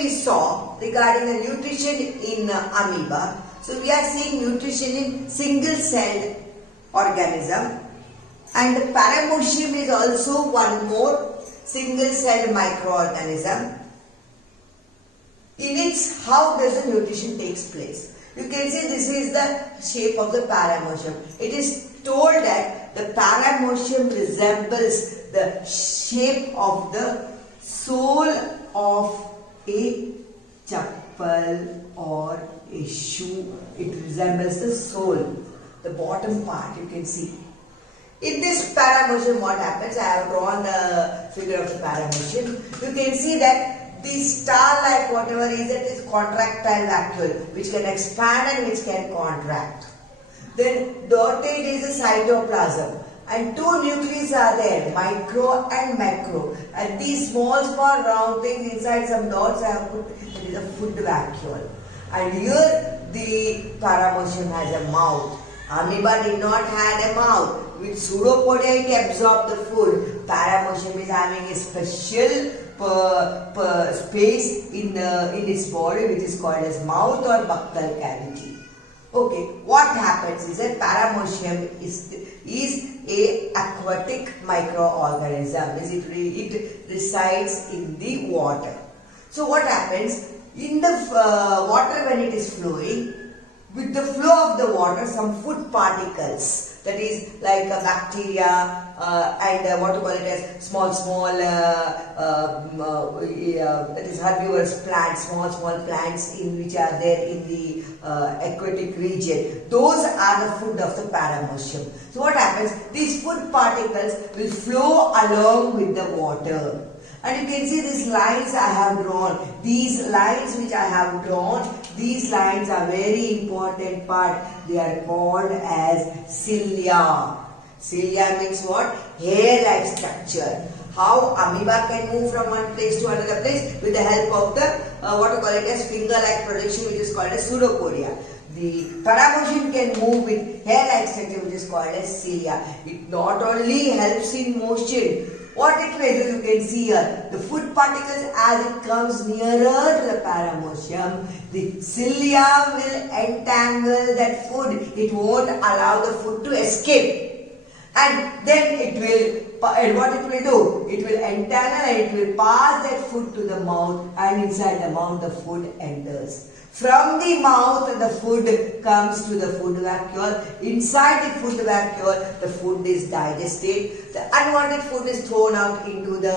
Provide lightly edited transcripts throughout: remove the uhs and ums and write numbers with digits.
we saw regarding the nutrition in amoeba. So we are seeing nutrition in single-celled organism, and the paramecium is also one more single-celled microorganism. In its, how does the nutrition takes place? You can see this is the shape of the paramecium. It is told that the paramecium resembles the shape of the sole of a chappal or a shoe. It resembles the sole, the bottom part you can see. In this paramecium, what happens? I have drawn the figure of the paramecium. You can see that the star-like whatever is it is contractile vacuole, which can expand and which can contract. Then dotted is the cytoplasm, and two nuclei are there, micro and macro. And these small round things inside some dots I have put, it is a food vacuole. And here the paramecium has a mouth. Amoeba did not have a mouth. With pseudopodia it absorbed the food. Paramecium is having a special space in its body, which is called as mouth or buccal cavity. Okay, what happens is that paramecium is a aquatic microorganism. It resides in the water. So what happens in the water when it is flowing? With the flow of the water, some food particles, that is like bacteria and what you call it as small that is herbivorous plants, small plants in which are there in the aquatic region. Those are the food of the paramecium. So what happens? These food particles will flow along with the water. And you can see these lines I have drawn. These lines which I have drawn, these lines are very important part. They are called as cilia. Cilia means what? Hair-like structure. How amoeba can move from one place to another place with the help of the what you call it as finger-like projection, which is called as pseudopodia. The paramecium can move with hair-like structure, which is called as cilia. It not only helps in motion. What it may do, you can see here, the food particles as it comes nearer to the paramecium, the cilia will entangle that food. It won't allow the food to escape. And then it will, and what it will do? It will entangle and it will pass that food to the mouth, and inside the mouth the food enters. From the mouth the food comes to the food vacuole. Inside the food vacuole the food is digested. The unwanted food is thrown out into the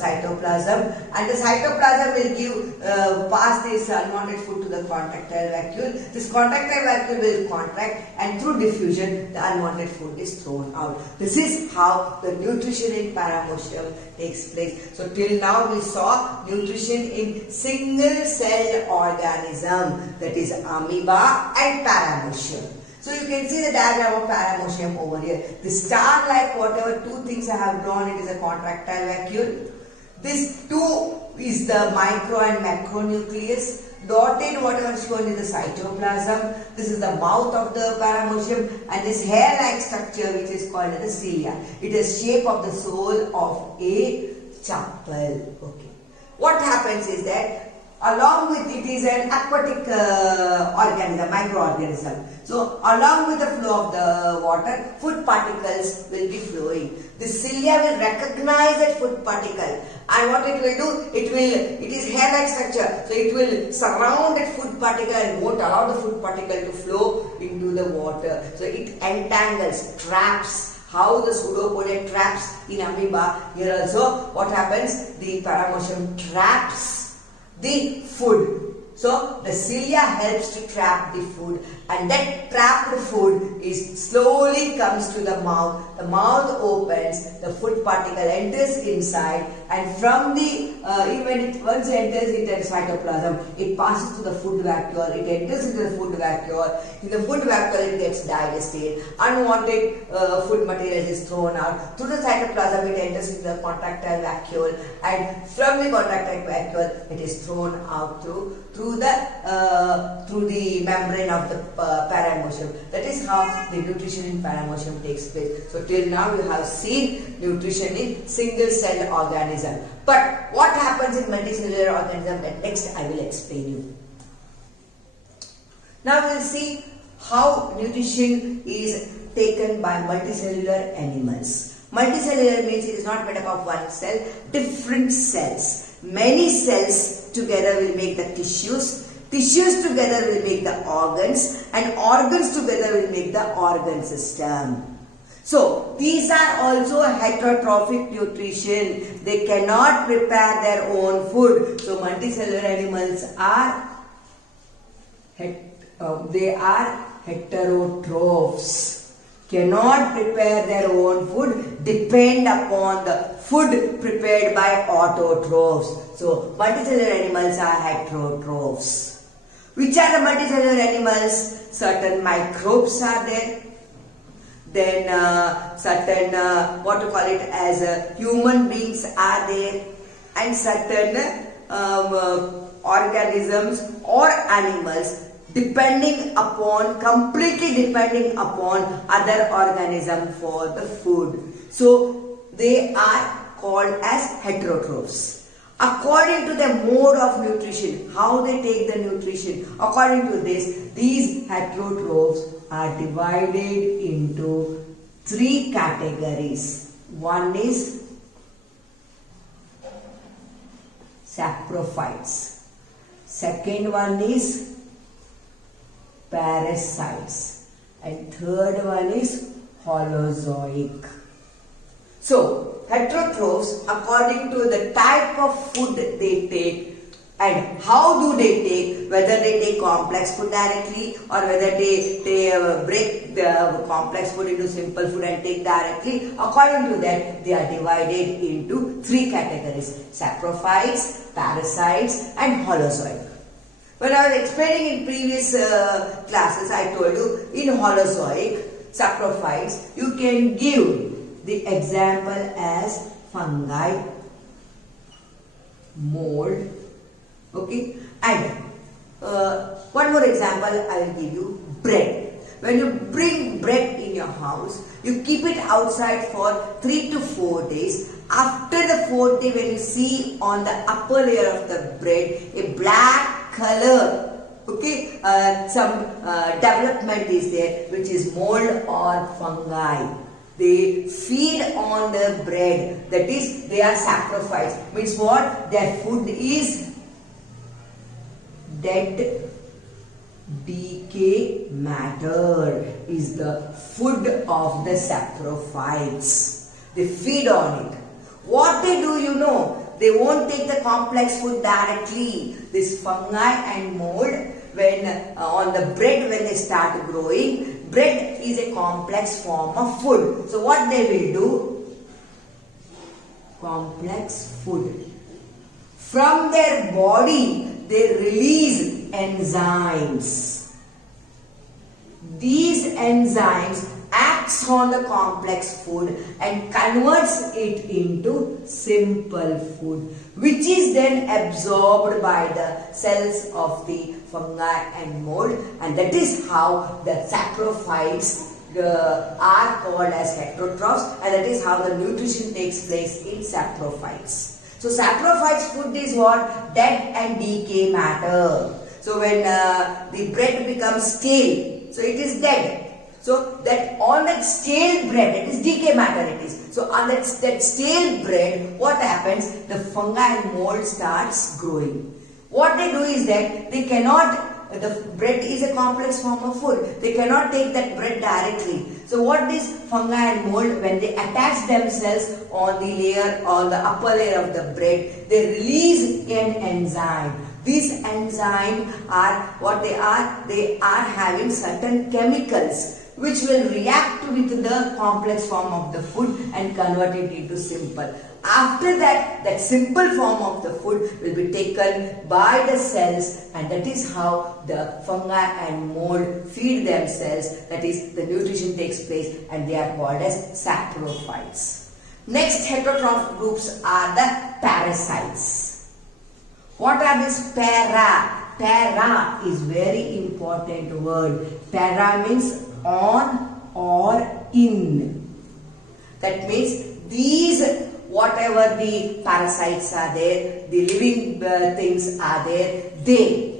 cytoplasm, and the cytoplasm will give pass this unwanted food to the contractile vacuole. This contractile vacuole will contract, and through diffusion the unwanted food is thrown out. This is how the nutrition in paramecium takes place. So till now we saw nutrition in single-celled organism, that is amoeba and paramecium. So you can see the diagram of paramecium over here. The star-like whatever two things I have drawn, it is a contractile vacuole. This two is the micro and macronucleus. Dotted whatever shown is the cytoplasm. This is the mouth of the paramecium, and this hair-like structure which is called the cilia. It is shape of the sole of a chappal. Okay. What happens is that along with it is an aquatic organism, microorganism. So along with the flow of the water, food particles will be flowing. The cilia will recognize that food particle, and what it will do, it is hair-like structure, so it will surround that food particle and won't allow the food particle to flow into the water. So it entangles, traps. How the pseudopodia traps in amoeba, here also what happens, the paramecium traps the food. So the cilia helps to trap the food, and that trapped food is slowly comes to the mouth. The mouth opens, the food particle enters inside, and from the once it enters into the cytoplasm, it passes to the food vacuole. It enters into the food vacuole. In the food vacuole, it gets digested. Unwanted food material is thrown out. Through the cytoplasm, it enters into the contractile vacuole, and from the contractile vacuole, it is thrown out through through the membrane of the paramecium. That is how the nutrition in paramecium takes place. So till now you have seen nutrition in single celled organism. But what happens in multicellular organism? Next I will explain you. Now we will see how nutrition is taken by multicellular animals. Multicellular means it is not made up of one cell, different cells. Many cells together will make the tissues, tissues together will make the organs, and organs together will make the organ system. So, these are also heterotrophic nutrition. They cannot prepare their own food. So, multicellular animals are heterotrophs. Cannot prepare their own food, depend upon the food prepared by autotrophs. So, multicellular animals are heterotrophs. Which are the multicellular animals? Certain microbes are there. Then certain, human beings are there. And certain organisms or animals completely depending upon other organism for the food. So, they are called as heterotrophs. According to the mode of nutrition, how they take the nutrition, according to this, these heterotrophs are divided into three categories. One is saprophytes. Second one is parasites, and third one is Holozoic. So, heterotrophs, according to the type of food they take and how do they take, whether they take complex food directly or whether they break the complex food into simple food and take directly, according to that they are divided into three categories: saprophytes, parasites, and Holozoic. When I was explaining in previous classes, I told you in Holozoic, saprophytes, you can give the example as fungi, mold, okay, and one more example I will give you: bread. When you bring bread in your house, you keep it outside for 3 to 4 days. After the 4th day, when you see on the upper layer of the bread a black color, okay, some development is there, which is mold or fungi. They feed on the bread, that is, they are saprophytes. Means what? Their food is dead, decay matter is the food of the saprophytes. They feed on it. What they do, you know, they won't take the complex food directly. This fungi and mold, when on the bread, when they start growing, bread is a complex form of food. So what they will do? Complex food. From their body, they release enzymes. These enzymes acts on the complex food and converts it into simple food, which is then absorbed by the cells of the fungi and mold, and that is how the saprophytes are called as heterotrophs, and that is how the nutrition takes place in saprophytes. So saprophytes' food is what? Dead and decay matter. So when the bread becomes stale, so it is dead. So that on that stale bread, it is decay matter it is. So on that stale bread, what happens? The fungi and mold starts growing. What they do is that they cannot, the bread is a complex form of food. They cannot take that bread directly. So what these fungi and mold, when they attach themselves on the layer, on the upper layer of the bread, they release an enzyme. These enzymes are what they are? They are having certain chemicals which will react with the complex form of the food and convert it into simple. After that, that simple form of the food will be taken by the cells, and that is how the fungi and mold feed themselves. That is, the nutrition takes place, and they are called as saprophytes. Next heterotroph groups are the parasites. What are these para? Para is very important word. Para means on or in. That means these, whatever the parasites are there, the living things are there, they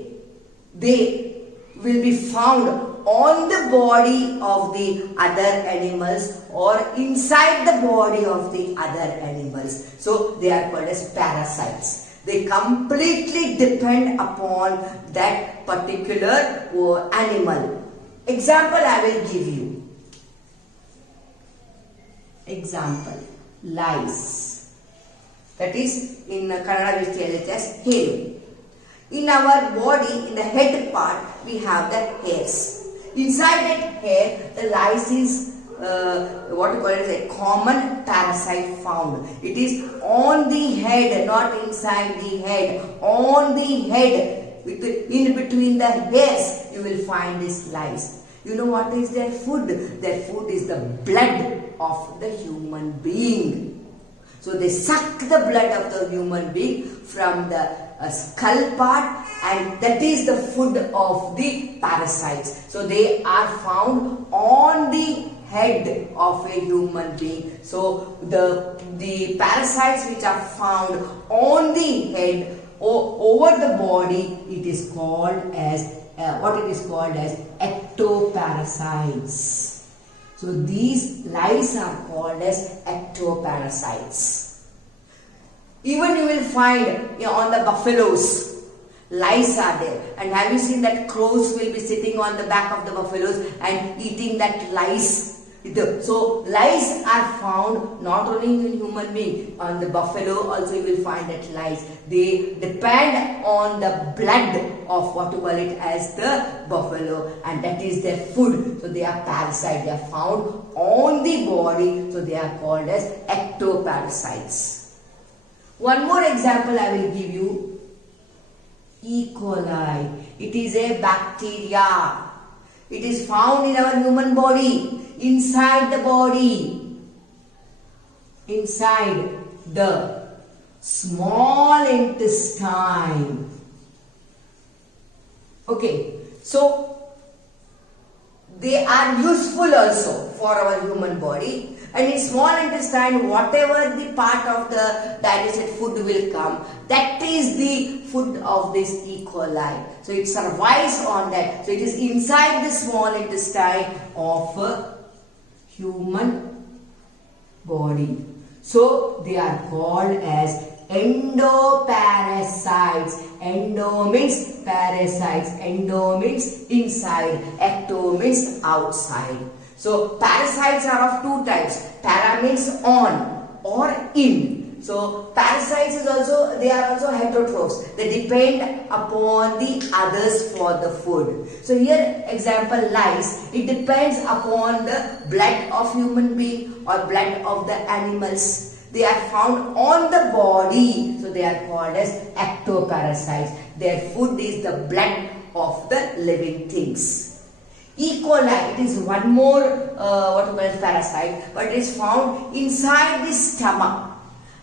will be found on the body of the other animals or inside the body of the other animals. So they are called as parasites. They completely depend upon that particular animal. Example I will give you. Example, lice. That is, in Kannada we tell it as hair. In our body, in the head part, we have the hairs. Inside that hair, the lice is what we call it as a common parasite found. It is on the head, not inside the head. On the head, in between the hairs, you will find this lice. You know what is their food? Their food is the blood of the human being. So they suck the blood of the human being from the skull part, and that is the food of the parasites. So they are found on the head of a human being. So the parasites which are found on the head or over the body, it is called as ectoparasites. So these lice are called as ectoparasites. Even you will find on the buffaloes, lice are there. And have you seen that crows will be sitting on the back of the buffaloes and eating that lice? So lice are found not only in human being, on the buffalo also you will find that lice. They depend on the blood of what you call it as the buffalo, and that is their food. So they are parasites. They are found on the body. So they are called as ectoparasites. One more example I will give you. E. coli. It is a bacteria. It is found in our human body. Inside the body, inside the small intestine. Okay, so they are useful also for our human body. And in small intestine, whatever the part of the digested food will come, that is the food of this E. coli. So it survives on that. So it is inside the small intestine of human body. So they are called as endoparasites. Endo means parasites. Endo means inside. Ecto means outside. So parasites are of two types. Para means on or in. So parasites is also, they are also heterotrophs. They depend upon the others for the food. So here example lice, it depends upon the blood of human being or blood of the animals. They are found on the body. So they are called as ectoparasites. Their food is the blood of the living things. E. coli, it is one more what we call as parasite, but it is found inside the stomach.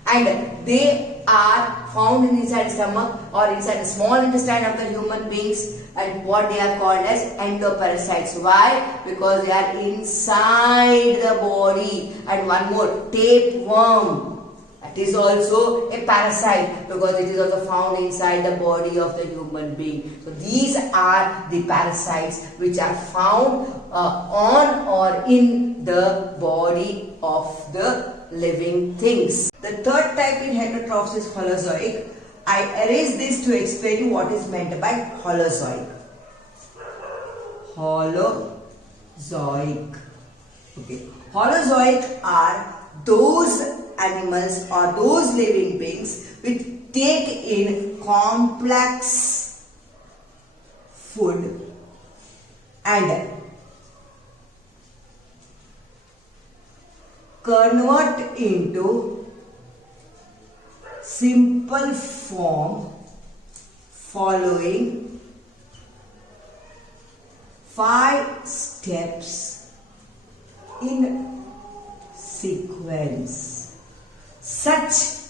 And they are found inside the stomach or inside the small intestine of the human beings, and what they are called as endoparasites. Why? Because they are inside the body. And one more, tapeworm. It is also a parasite because it is also found inside the body of the human being. So these are the parasites which are found on or in the body of the living things. The third type in heterotrophs is Holozoic. I erase this to explain you what is meant by Holozoic. Holozoic. Okay. Holozoic are those animals or those living beings which take in complex food and convert into simple form following 5 steps in sequence. Such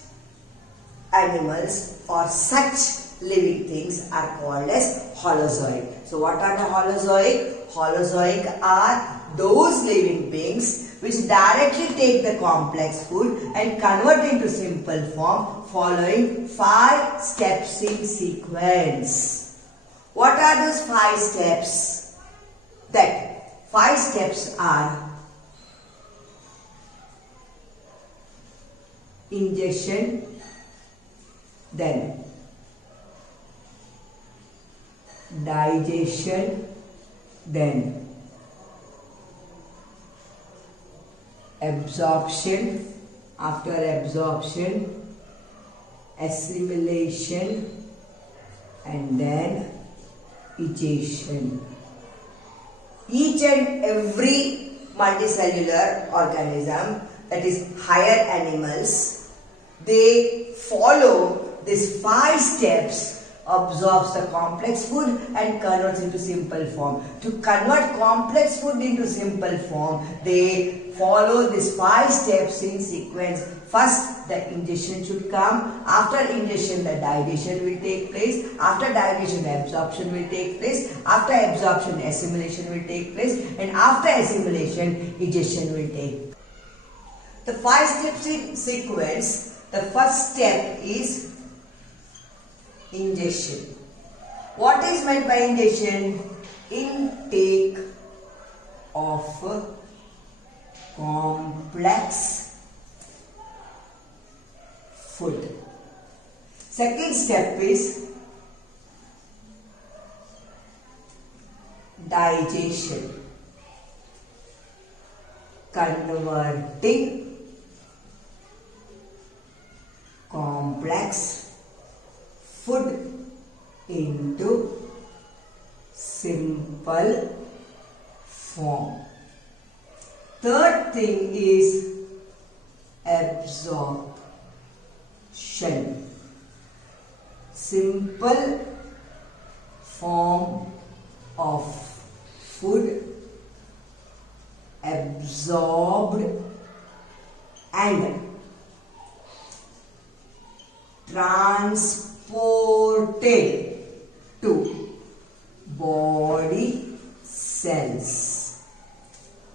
animals or such living things are called as Holozoic. So what are the Holozoic? Holozoic are those living beings which directly take the complex food and convert into simple form following 5 steps in sequence. What are those 5 steps? That 5 steps are ingestion, then digestion, then absorption, after absorption assimilation, and then egestion. Each and every multicellular organism, that is higher animals, they follow these 5 steps, absorbs the complex food and converts into simple form. To convert complex food into simple form, they follow these 5 steps in sequence. First, the ingestion should come. After ingestion, the digestion will take place. After digestion, the absorption will take place. After absorption, assimilation will take place. And after assimilation, egestion will take place. The 5 steps in sequence, the first step is ingestion. What is meant by ingestion? Intake of complex food. Second step is digestion. Converting complex food into simple form. Third thing is absorption. Simple form of food absorbed and transported to body cells.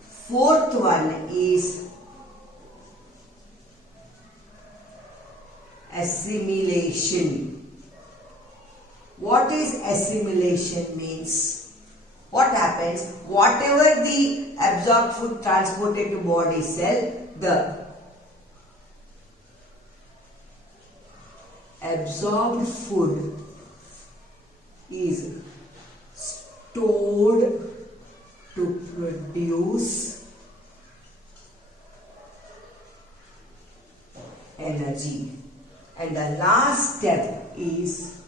Fourth one is assimilation. What is assimilation means? What happens? Whatever the absorbed food transported to body cell, the absorbed food is stored to produce energy. And the last step is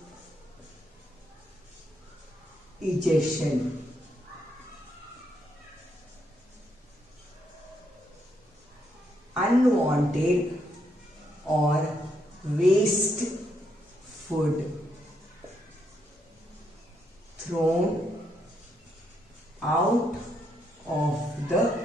egestion. Unwanted or waste food thrown out of the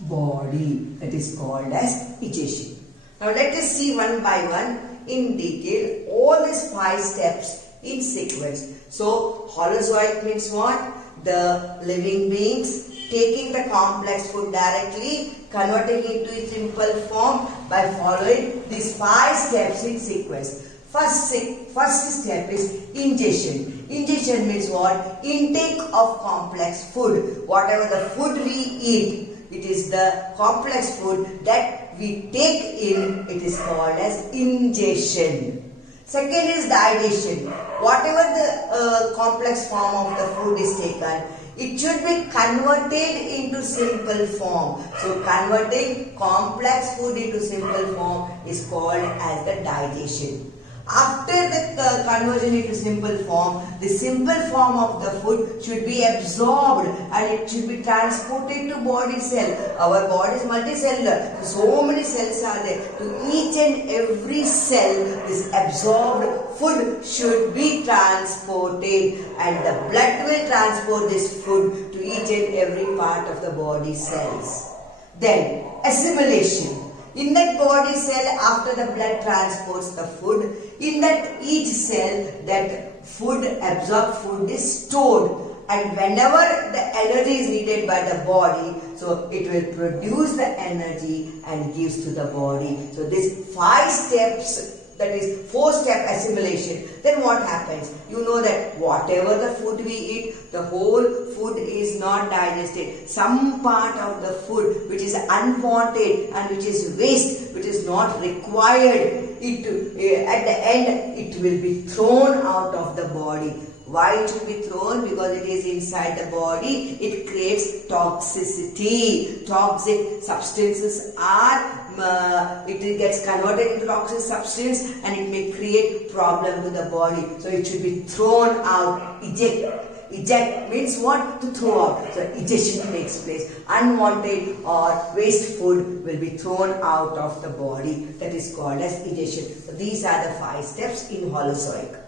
body, that is called as egestion. Now let us see one by one in detail all these 5 steps in sequence. So Holozoic means what? The living beings taking the complex food directly, converting it to its simple form by following these 5 steps in sequence. First step is ingestion. Ingestion means what? Intake of complex food. Whatever the food we eat, it is the complex food that we take in, it is called as ingestion. Second is digestion. Whatever the complex form of the food is taken, it should be converted into simple form. So converting complex food into simple form is called as the digestion. After the conversion into simple form, the simple form of the food should be absorbed and it should be transported to body cell. Our body is multicellular. So many cells are there. To each and every cell, this absorbed food should be transported, and the blood will transport this food to each and every part of the body cells. Then assimilation. In that body cell, after the blood transports the food, in that each cell, that food, absorbed food is stored. And whenever the energy is needed by the body, so it will produce the energy and gives to the body. So these 5 steps, that is 4-step assimilation. Then what happens? You know that whatever the food we eat, the whole food is not digested. Some part of the food which is unwanted and which is waste, which is not required, at the end it will be thrown out of the body. Why it will be thrown? Because it is inside the body. It creates toxicity. Toxic substances are, it gets converted into toxic substance and it may create problem to the body. So it should be thrown out, eject. Eject means what? To throw out. So ejection takes place. Unwanted or waste food will be thrown out of the body. That is called as ejection. So these are the 5 steps in Holozoic.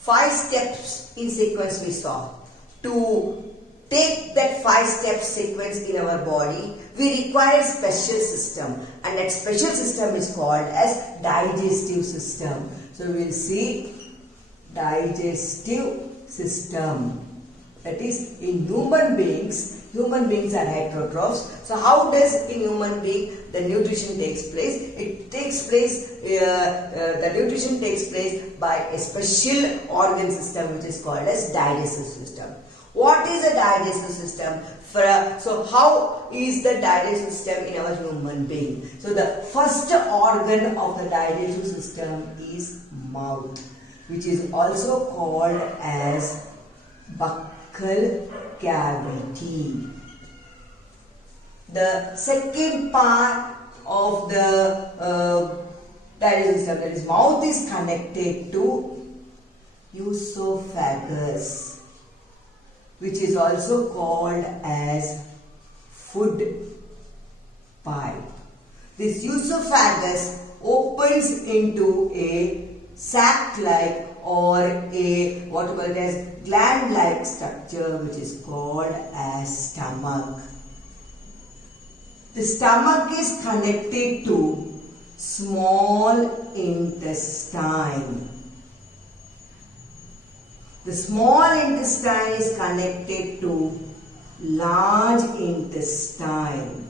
5 steps in sequence we saw. To take that 5-step sequence in our body, we require a special system, and that special system is called as digestive system. So we will see digestive system. That is, in human beings are heterotrophs. So how does in human being the nutrition takes place? It takes place, the nutrition takes place by a special organ system which is called as digestive system. What is a digestive system? So how is the digestive system in our human being? So the first organ of the digestive system is mouth, which is also called as buccal cavity. The second part of the digestive system, that is mouth, is connected to esophagus, which is also called as food pipe. This esophagus opens into a sac-like or a what you call it as gland-like structure which is called as stomach. The stomach is connected to small intestine. The small intestine is connected to large intestine,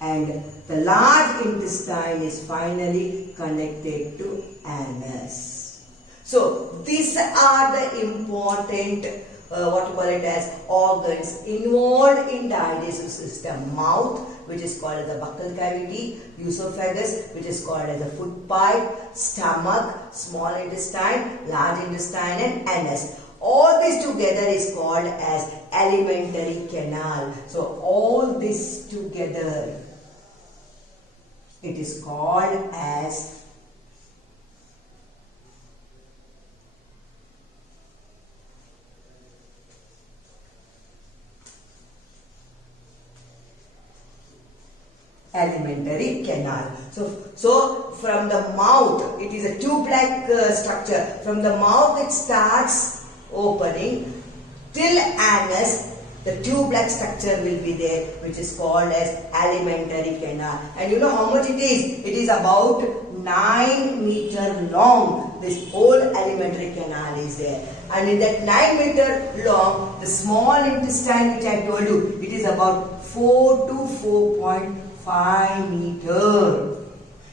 and the large intestine is finally connected to anus. So these are the important what you call it as organs involved in digestive system. Mouth, which is called as the buccal cavity, esophagus, which is called as the food pipe, stomach, small intestine, large intestine, and anus. All this together is called as alimentary canal. So all this together, it is called as alimentary canal. So from the mouth, it is a tube-like structure. From the mouth it starts opening till anus. The tube-like structure will be there, which is called as alimentary canal. And you know how much it is? It is about 9 meter long. This whole alimentary canal is there. And in that 9 meter long, the small intestine which I told you, it is about 4 to 4.5 meter.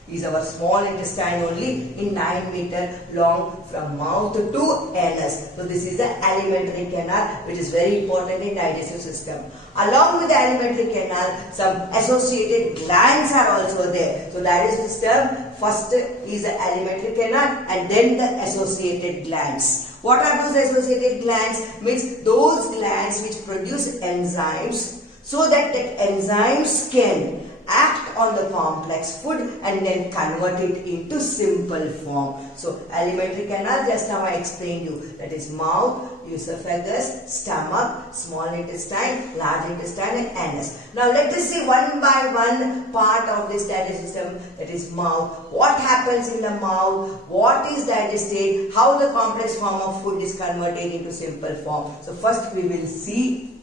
Is our small intestine only in 9 meter long from mouth to anus. So this is the alimentary canal, which is very important in digestive system. Along with the alimentary canal, some associated glands are also there. So digestive system, first is the alimentary canal and then the associated glands. What are those associated glands? Means those glands which produce enzymes, so that enzymes can act on the complex food and then convert it into simple form. So alimentary canal, just now I explained you, that is mouth, esophagus, stomach, small intestine, large intestine, and anus. Now let us see one by one part of this digestive system, that is mouth. What happens in the mouth? What is digested? How the complex form of food is converted into simple form. So first we will see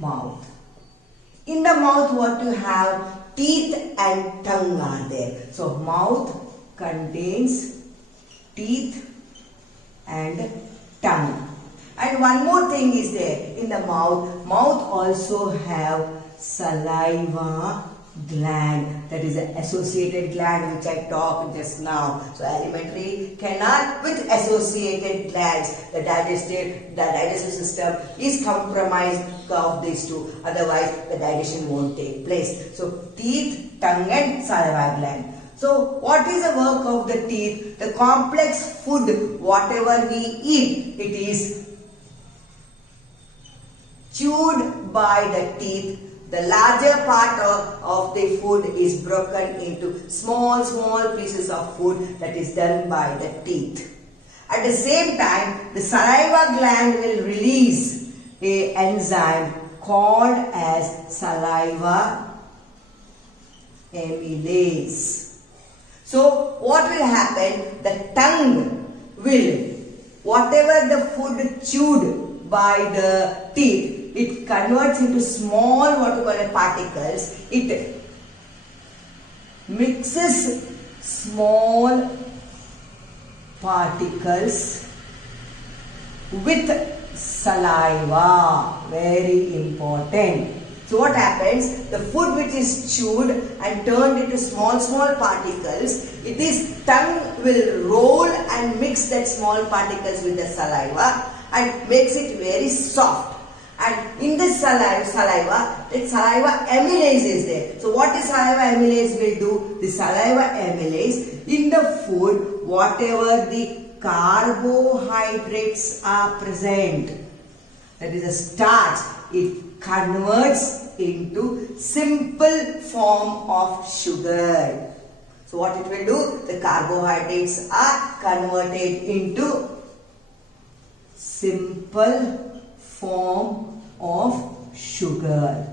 mouth. In the mouth, what you have? Teeth and tongue are there. So mouth contains teeth and tongue. And one more thing is there in the mouth. Mouth also have saliva gland, that is an associated gland which I talked just now. So alimentary canal with associated glands. The digestive system is compromised of these two. Otherwise the digestion won't take place. So teeth, tongue and saliva gland. So what is the work of the teeth? The complex food, whatever we eat, it is chewed by the teeth. The larger part of the food is broken into small pieces of food that is done by the teeth. At the same time, the saliva gland will release an enzyme called as saliva amylase. So what will happen? The tongue will, whatever the food chewed by the teeth, it converts into small what we call as particles. It mixes small particles with saliva. Very important. So what happens? The food which is chewed and turned into small particles, this tongue will roll and mix that small particles with the saliva and makes it very soft. And in this saliva, that saliva amylase is there. So what the saliva amylase will do? The saliva amylase in the food, whatever the carbohydrates are present, that is a starch, it converts into simple form of sugar. So what it will do? The carbohydrates are converted into simple form of sugar.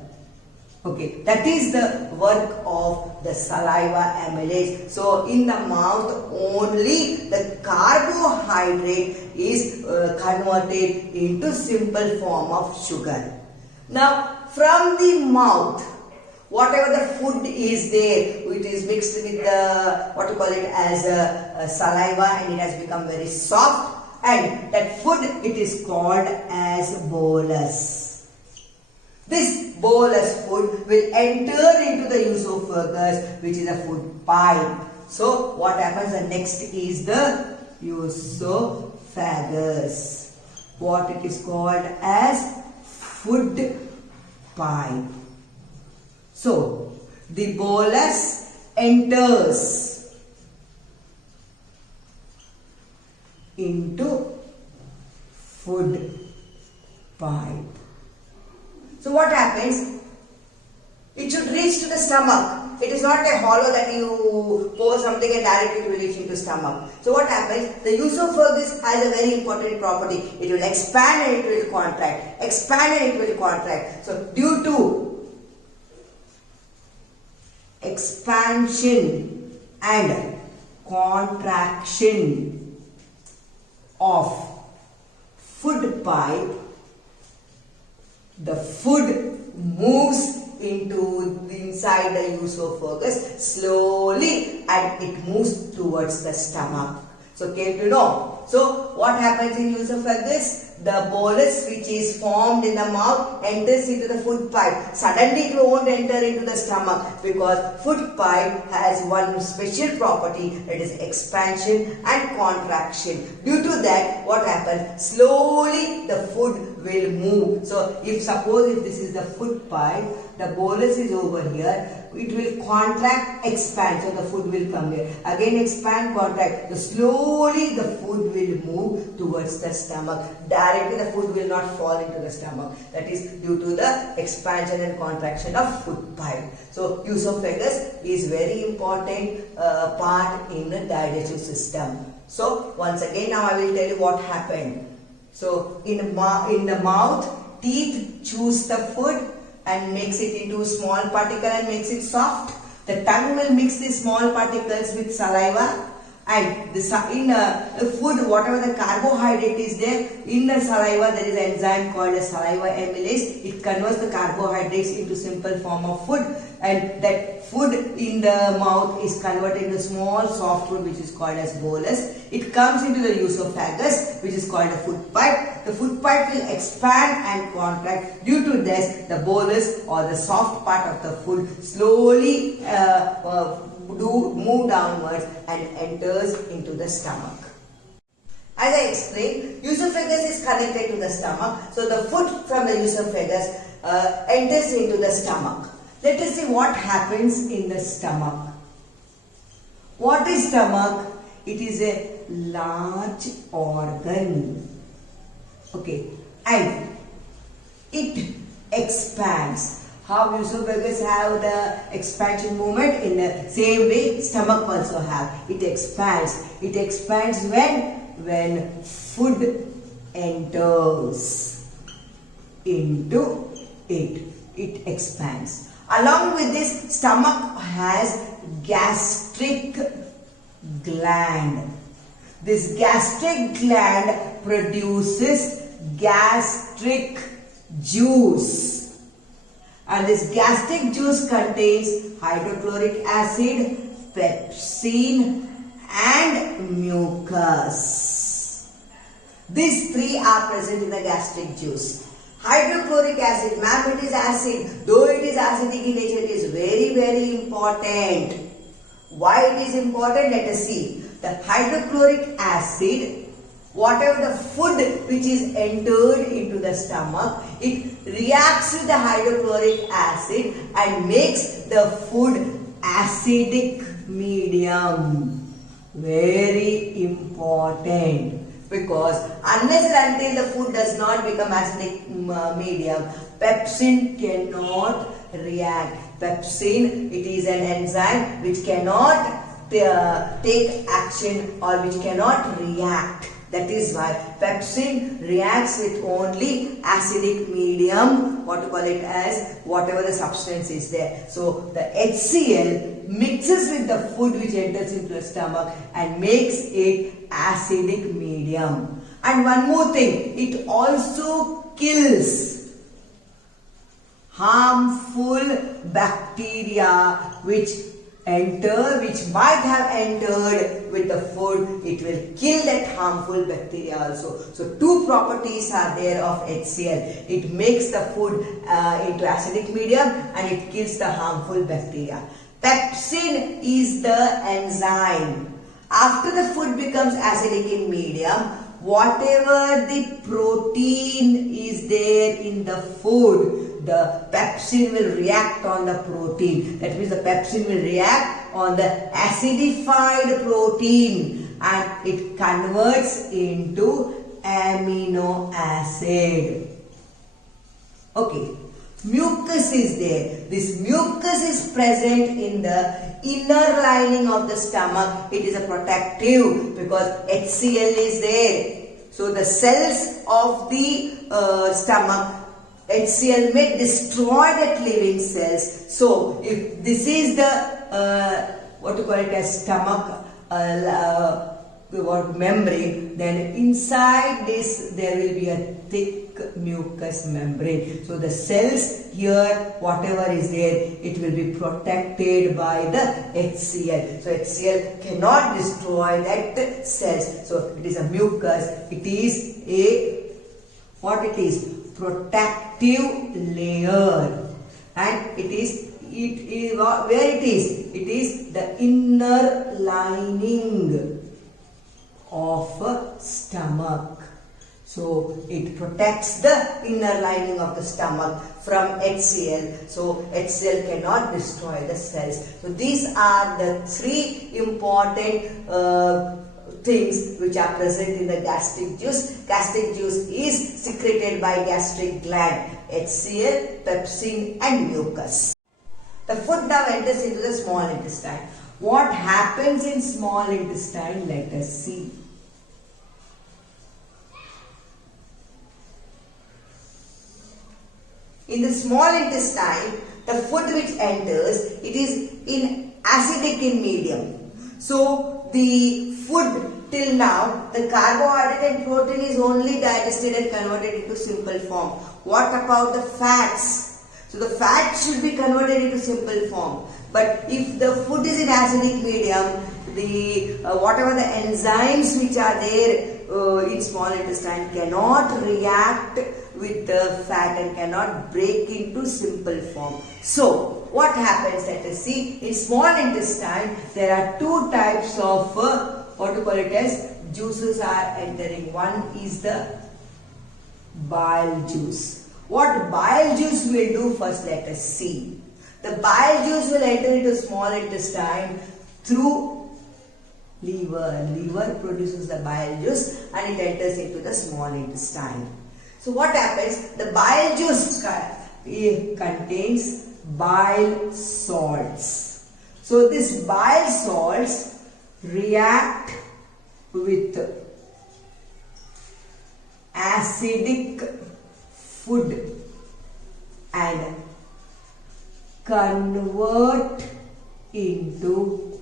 Okay, that is the work of the saliva amylase. So in the mouth only the carbohydrate is converted into simple form of sugar. Now from the mouth, whatever the food is there, it is mixed with the what you call it as saliva, and it has become very soft. And that food, it is called as bolus. This bolus food will enter into the esophagus, which is a food pipe. So what happens? The next is the esophagus. What it is called as food pipe. So the bolus enters into food pipe. So what happens? It should reach to the stomach. It is not a hollow that you pour something and directly it will reach into stomach. So what happens? The esophagus has a very important property. It will expand and it will contract. Expand and it will contract. So due to expansion and contraction of food pipe, the food moves into inside the esophagus slowly and it moves towards the stomach. So came to know. So what happens in esophagus? The bolus which is formed in the mouth enters into the food pipe. Suddenly it won't enter into the stomach because food pipe has one special property, that is expansion and contraction. Due to that, what happens? Slowly the food will move. So suppose if this is the food pipe, the bolus is over here, it will contract, expand, so the food will come here. Again expand, contract. So slowly the food will move towards the stomach. Directly the food will not fall into the stomach. That is due to the expansion and contraction of food pipe. So esophagus is very important part in the digestive system. So once again now I will tell you what happened. So in the mouth, teeth chews the food and makes it into small particle and makes it soft. The tongue will mix these small particles with saliva And in food, whatever the carbohydrate is there, in the saliva there is an enzyme called as saliva amylase. It converts the carbohydrates into simple form of food, and that food in the mouth is converted into small soft food which is called as bolus. It comes into the esophagus which is called a food pipe. The food pipe will expand and contract. Due to this, the bolus or the soft part of the food slowly move downwards and enters into the stomach. As I explained, esophagus is connected to the stomach, so the food from the esophagus enters into the stomach. Let us see what happens in the stomach. What is stomach? It is a large organ. Okay, and it expands. How esophagus have the expansion movement, in the same way stomach also have. It expands. It expands when food enters into it. It expands. Along with this, stomach has gastric gland. This gastric gland produces gastric juice. And this gastric juice contains hydrochloric acid, pepsin and mucus. These three are present in the gastric juice. Hydrochloric acid, ma'am, it is acid. Though it is acidic in nature, it is very, very important. Why it is important? Let us see. The hydrochloric acid, whatever the food which is entered into the stomach, it reacts with the hydrochloric acid and makes the food acidic medium. Very important. Because unless and until the food does not become acidic medium, pepsin cannot react. Pepsin, it is an enzyme which cannot take action or which cannot react. That is why pepsin reacts with only acidic medium, what to call it as, whatever the substance is there. So the HCl mixes with the food which enters into the stomach and makes it acidic medium. And one more thing, it also kills harmful bacteria which might have entered with the food. It will kill that harmful bacteria also. So two properties are there of HCl. It makes the food into acidic medium and it kills the harmful bacteria. Pepsin is the enzyme. After the food becomes acidic in medium, whatever the protein is there in the food, the pepsin will react on the protein. That means the pepsin will react on the acidified protein and it converts into amino acid. Okay. Mucus is there. This mucus is present in the inner lining of the stomach. It is a protective because HCl is there. So the cells of the stomach, HCl may destroy that living cells. So if this is the what to call it as stomach membrane, then inside this there will be a thick mucous membrane. So the cells here, whatever is there, it will be protected by the HCl. So HCl cannot destroy that cells. So it is a mucus. It is a what it is? Protective layer, and it is where it is? It is the inner lining of stomach. So it protects the inner lining of the stomach from HCl. So HCl cannot destroy the cells. So these are the three important things which are present in the gastric juice. Gastric juice is secreted by gastric gland, HCl, pepsin and mucus. The food now enters into the small intestine. What happens in small intestine? Let us see. In the small intestine, the food which enters, it is in acidic in medium. So the food till now, the carbohydrate and protein is only digested and converted into simple form. What about the fats? So the fats should be converted into simple form. But if the food is in acidic medium, the whatever the enzymes which are there in small intestine cannot react with the fat and cannot break into simple form. So what happens? Let us see. In small intestine there are two types of what to call it as juices are entering. One is the bile juice. What bile juice will do first? Let us see. The bile juice will enter into small intestine through liver. Liver produces the bile juice and it enters into the small intestine. So what happens? The bile juice contains bile salts. So these bile salts react with acidic food and convert into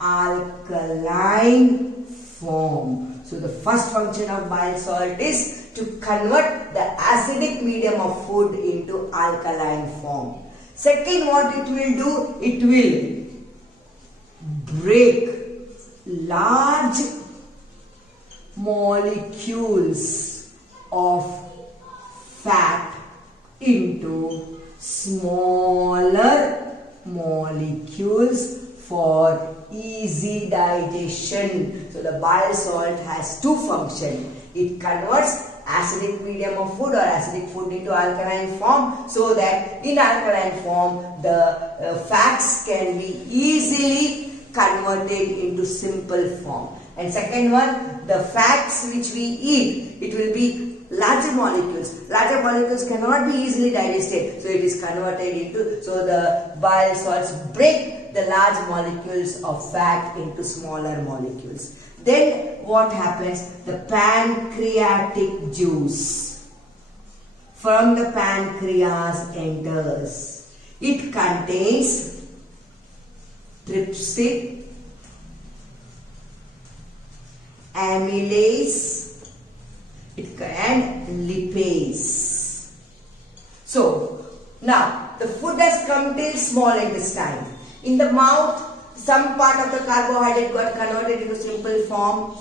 alkaline form. So the first function of bile salt is to convert the acidic medium of food into alkaline form. Second, what it will do? It will break large molecules of fat into smaller molecules for easy digestion. So the bile salt has two functions. It converts acidic medium of food or acidic food into alkaline form, so that in alkaline form the fats can be easily converted into simple form. And second one, the fats which we eat, it will be larger molecules. Larger molecules cannot be easily digested, so it is converted into, so the bile salts break the large molecules of fat into smaller molecules. Then what happens? The pancreatic juice from the pancreas enters. It contains trypsin, amylase, and lipase. So now the food has come till small intestine. In the mouth, some part of the carbohydrate got converted into simple form.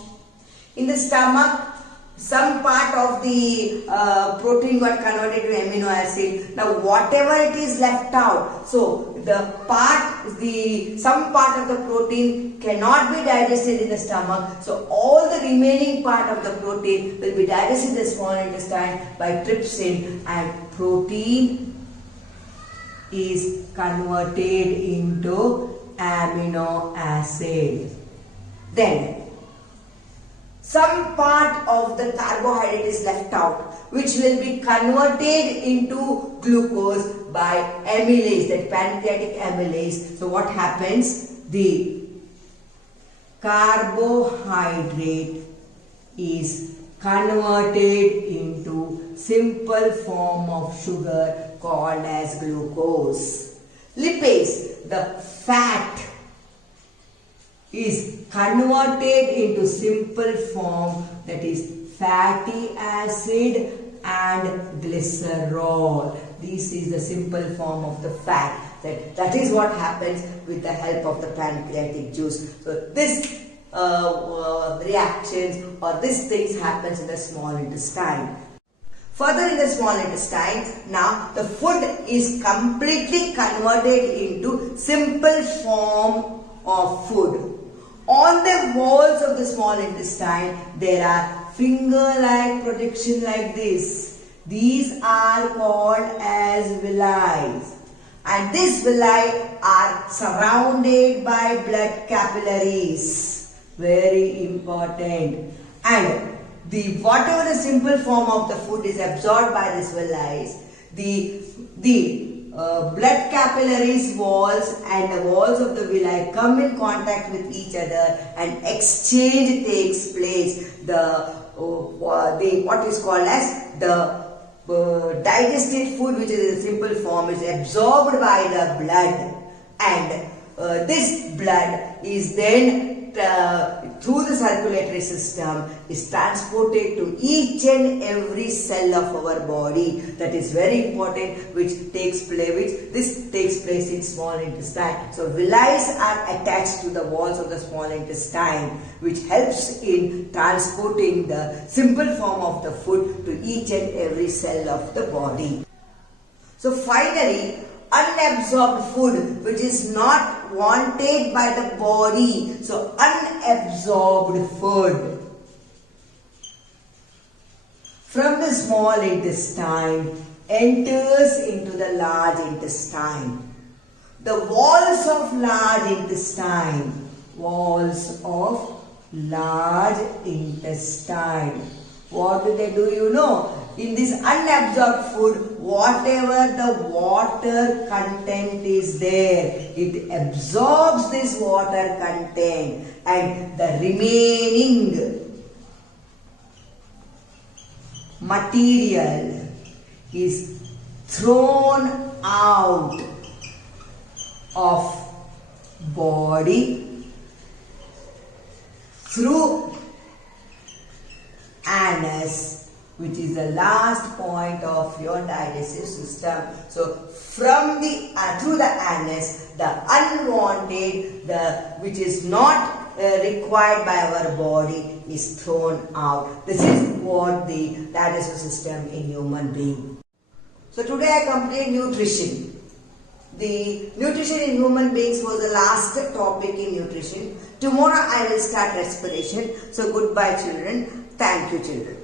In the stomach, some part of the protein got converted to amino acid. Now whatever it is left out, so some part of the protein cannot be digested in the stomach, so all the remaining part of the protein will be digested in the small intestine by trypsin, and protein is converted into amino acid. Then some part of the carbohydrate is left out, which will be converted into glucose by amylase, that pancreatic amylase. So what happens? The carbohydrate is converted into simple form of sugar called as glucose. Lipase, the fat, is converted into simple form, that is fatty acid and glycerol. This is the simple form of the fat. That is what happens with the help of the pancreatic juice. So this reactions or these things happens in the small intestine. Further in the small intestine, now the food is completely converted into simple form of food. On the walls of the small intestine, there are finger-like projection like this. These are called as villi. And these villi are surrounded by blood capillaries. Very important. And whatever the simple form of the food is absorbed by these villi, the blood capillaries walls and the walls of the villi come in contact with each other and exchange takes place. What is called as the digested food, which is in simple form, is absorbed by the blood, and this blood is then through the circulatory system is transported to each and every cell of our body. That is very important, this takes place in small intestine. So villi are attached to the walls of the small intestine, which helps in transporting the simple form of the food to each and every cell of the body. So finally, unabsorbed food which is not wanted by the body. So unabsorbed food from the small intestine enters into the large intestine. The walls of large intestine, what do they do, you know? In this unabsorbed food, whatever the water content is there, it absorbs this water content, and the remaining material is thrown out of body through anus, which is the last point of your digestive system. So from through the anus, the unwanted, which is not required by our body, is thrown out. This is what the digestive system in human being. So today I completed nutrition. The nutrition in human beings was the last topic in nutrition. Tomorrow I will start respiration. So goodbye children. Thank you children.